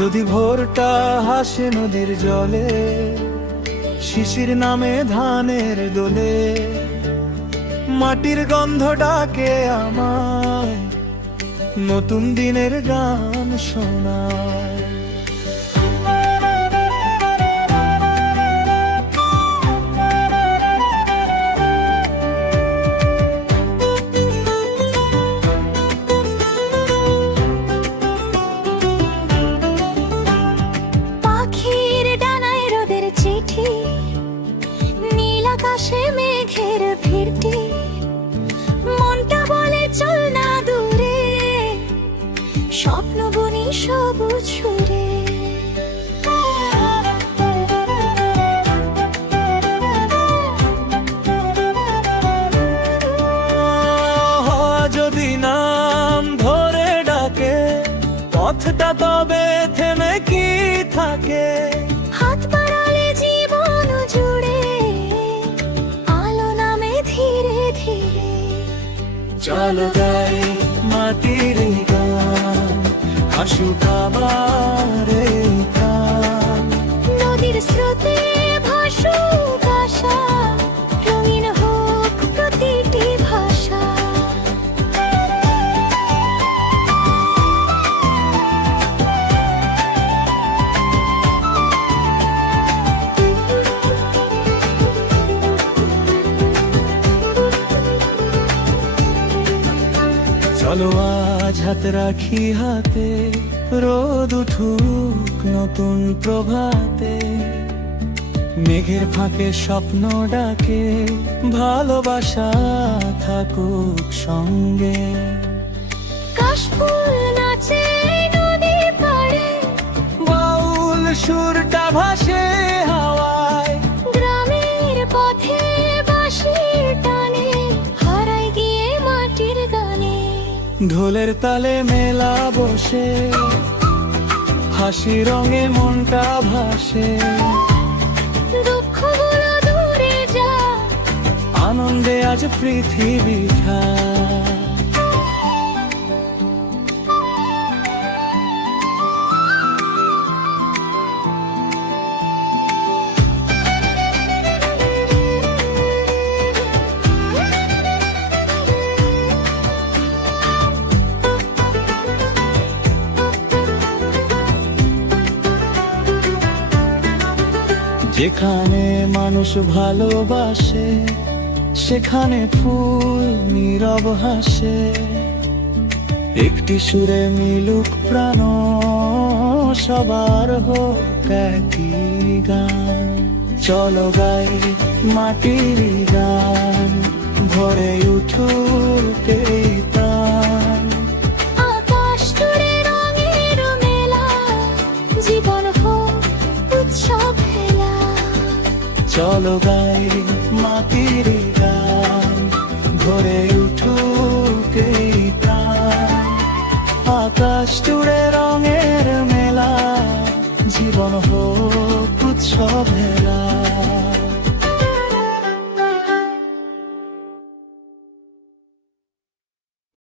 যদি ভোরটা হাসে নদীর জলে, শিশির নামে ধানের দোলে, মাটির গন্ধ ডাকে আমায়, নতুন দিনের গান শোনায়। পাখির ডানায় রোদের চিঠি, নীল আকাশে মেঘের ফিরতি, মনটা বলে চল না দূরে, স্বপ্ন বুনি সবুজ সুরে। যদি নাম ধরে ডাকে, পথটা তবে থেমে কি থাকে? হাত বাড়ালে জীবন জুড়ে আলো নামে ধীরে ধীরে। চলো গাই মাটির গান, আসুক আবার এই গান। নদীর স্রোতে ভাসুক আশা, রঙিন হোক প্রতিটি ভাষা। চলো আজ হাত রাখি হাতে, রোদ উঠুক নতুন প্রভাতে, মেঘের ফাঁকে স্বপ্ন ডাকে, ভালোবাসা থাকুক সঙ্গে। কাশফুল নাচে নদী পাড়ে, বাউল সুরটা ভাসে হাওয়ায়, গ্রামের পথে বাঁশির টানে, হারাই গিয়ে মাটির গানে। ঢোলের তালে মেলা বসে, হাসি রঙে মনটা ভাসে, দুঃখগুলো দূরে যা, আনন্দে আজ পৃথিবীটা। যেখানে মানুষ ভালোবাসে, সেখানে ফুল নীরব হাসে, একটি সুরে মিলুক প্রাণ, সবার হোক একই গান। চলো গাই মাটির গান, ভরে উঠুক এই প্রাণ। আকাশ জুড়ে রঙের মেলা, জীবন হোক উৎসব হেলা। চলো গাই মাটির গান, ভরে উঠুক এই প্রাণ। আকাশ জুড়ে রঙের মেলা, জীবন হোক উৎসব